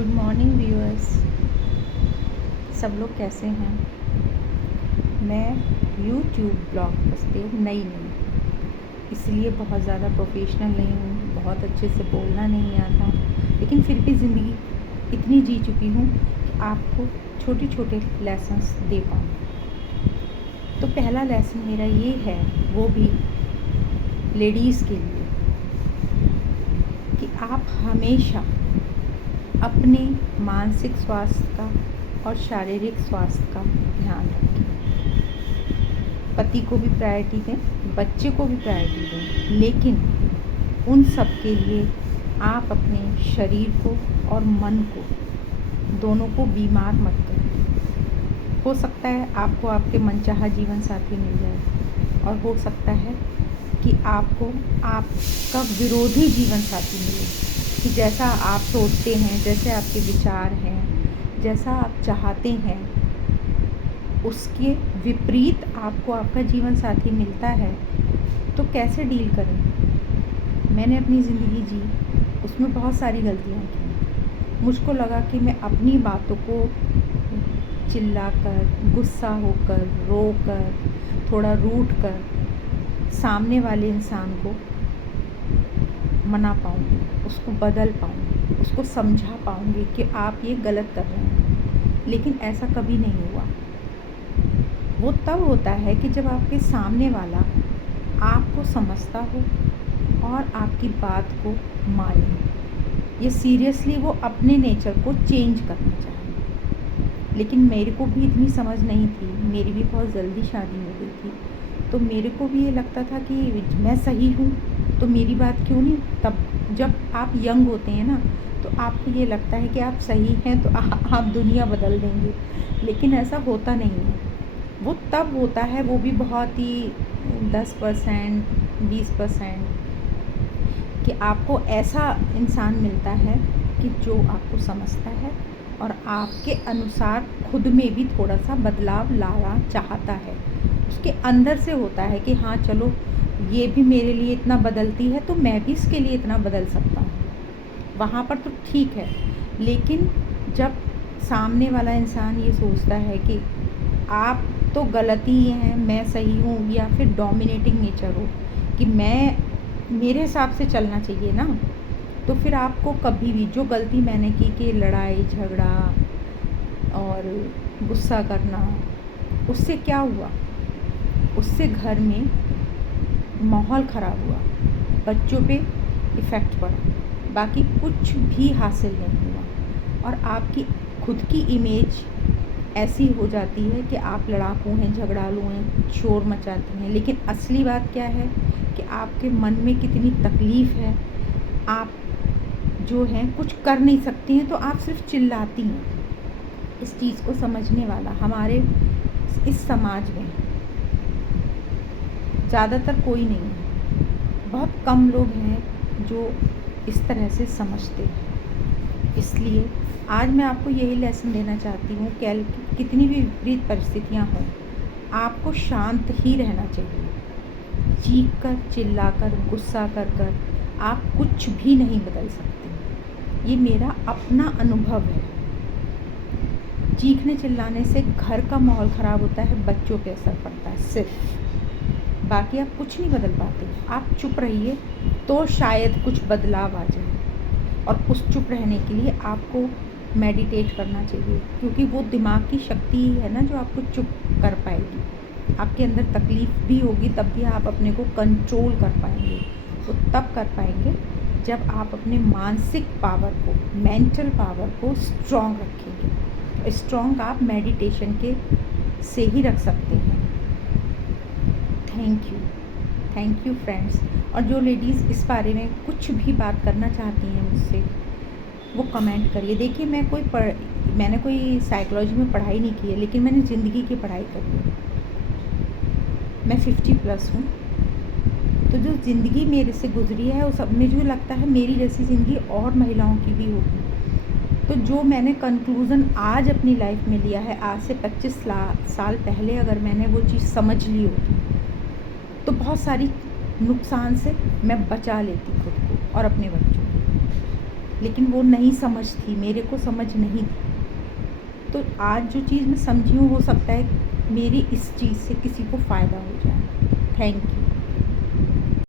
Good morning viewers. सब लोग कैसे हैं? मैं यूट्यूब ब्लॉग पे नई इसलिए बहुत ज़्यादा प्रोफेशनल नहीं हूँ, बहुत अच्छे से बोलना नहीं आता, लेकिन फिर भी ज़िंदगी इतनी जी चुकी हूँ कि आपको छोटे छोटे लेसन्स दे पाऊँ। तो पहला लेसन मेरा ये है, वो भी लेडीज़ के लिए, कि आप हमेशा अपने मानसिक स्वास्थ्य का और शारीरिक स्वास्थ्य का ध्यान रखें। पति को भी प्रायोरिटी दें, बच्चे को भी प्रायोरिटी दें, लेकिन उन सब के लिए आप अपने शरीर को और मन को, दोनों को बीमार मत करें। हो सकता है आपको आपके मनचाहा जीवन साथी मिल जाए, और हो सकता है कि आपको आपका विरोधी जीवन साथी मिले, कि जैसा आप सोचते हैं, जैसे आपके विचार हैं, जैसा आप चाहते हैं, उसके विपरीत आपको आपका जीवन साथी मिलता है। तो कैसे डील करें? मैंने अपनी ज़िंदगी जी, उसमें बहुत सारी गलतियाँ की। मुझको लगा कि मैं अपनी बातों को चिल्लाकर, गुस्सा होकर, रोकर, थोड़ा रूठ कर सामने वाले इंसान को मना पाऊँगी, उसको बदल पाऊँगी, उसको समझा पाऊँगी कि आप ये गलत कर रहे हैं। लेकिन ऐसा कभी नहीं हुआ। वो तब होता है कि जब आपके सामने वाला आपको समझता हो और आपकी बात को माने, ये सीरियसली वो अपने नेचर को चेंज करना चाहे। लेकिन मेरे को भी इतनी समझ नहीं थी, मेरी भी बहुत जल्दी शादी हो गई थी, तो मेरे को भी ये लगता था कि मैं सही हूँ तो मेरी बात क्यों नहीं। तब जब आप यंग होते हैं ना, तो आपको ये लगता है कि आप सही हैं तो आप दुनिया बदल देंगे, लेकिन ऐसा होता नहीं है। वो तब होता है, वो भी बहुत ही 10% 20%, कि आपको ऐसा इंसान मिलता है कि जो आपको समझता है और आपके अनुसार खुद में भी थोड़ा सा बदलाव लाना चाहता है। उसके अंदर से होता है कि हाँ चलो, ये भी मेरे लिए इतना बदलती है तो मैं भी इसके लिए इतना बदल सकता हूँ। वहाँ पर तो ठीक है, लेकिन जब सामने वाला इंसान ये सोचता है कि आप तो गलत ही हैं, मैं सही हूँ, या फिर डोमिनेटिंग नेचर हो कि मैं, मेरे हिसाब से चलना चाहिए ना, तो फिर आपको कभी भी जो गलती मैंने की कि लड़ाई झगड़ा और गुस्सा करना, उससे क्या हुआ? उससे घर में माहौल ख़राब हुआ, बच्चों पे इफ़ेक्ट पड़ा, बाकी कुछ भी हासिल नहीं हुआ। और आपकी खुद की इमेज ऐसी हो जाती है कि आप लड़ाकू हैं, झगड़ालू हैं, शोर मचाते हैं, लेकिन असली बात क्या है कि आपके मन में कितनी तकलीफ़ है। आप जो हैं कुछ कर नहीं सकती हैं, तो आप सिर्फ चिल्लाती हैं। इस चीज़ को समझने वाला हमारे इस समाज में ज़्यादातर कोई नहीं है। बहुत कम लोग हैं जो इस तरह से समझते हैं। इसलिए आज मैं आपको यही लेसन देना चाहती हूँ कि कितनी भी विपरीत परिस्थितियाँ हों, आपको शांत ही रहना चाहिए। चीख कर, चिल्ला कर, गुस्सा कर कर आप कुछ भी नहीं बदल सकते। ये मेरा अपना अनुभव है। चीखने चिल्लाने से घर का माहौल ख़राब होता है, बच्चों पे असर पड़ता है सिर्फ, बाकी आप कुछ नहीं बदल पाते। आप चुप रहिए तो शायद कुछ बदलाव आ जाए। और उस चुप रहने के लिए आपको मेडिटेट करना चाहिए, क्योंकि वो दिमाग की शक्ति ही है ना जो आपको चुप कर पाएगी। आपके अंदर तकलीफ़ भी होगी, तब भी आप अपने को कंट्रोल कर पाएंगे। तो तब कर पाएंगे जब आप अपने मानसिक पावर को, मेंटल पावर को स्ट्रॉन्ग रखेंगे। स्ट्रॉन्ग आप मेडिटेशन के से ही रख सकते हैं। Thank you friends. और जो लेडीज़ इस बारे में कुछ भी बात करना चाहती हैं मुझसे, वो कमेंट करिए। देखिए, मैंने कोई साइकोलॉजी में पढ़ाई नहीं की है, लेकिन मैंने ज़िंदगी की पढ़ाई करी है। मैं 50+ हूँ, तो जो ज़िंदगी मेरे से गुजरी है उस सब मुझे लगता है मेरी जैसी ज़िंदगी और महिलाओं की भी होगी। तो जो मैंने कंक्लूज़न आज अपनी लाइफ में लिया है, आज से 25 साल पहले अगर मैंने वो चीज़ समझ ली होती तो बहुत सारी नुकसान से मैं बचा लेती खुद को और अपने बच्चों को। लेकिन वो नहीं समझ थी, मेरे को समझ नहीं थी। तो आज जो चीज़ मैं समझी हूँ, हो सकता है मेरी इस चीज़ से किसी को फ़ायदा हो जाए। Thank you.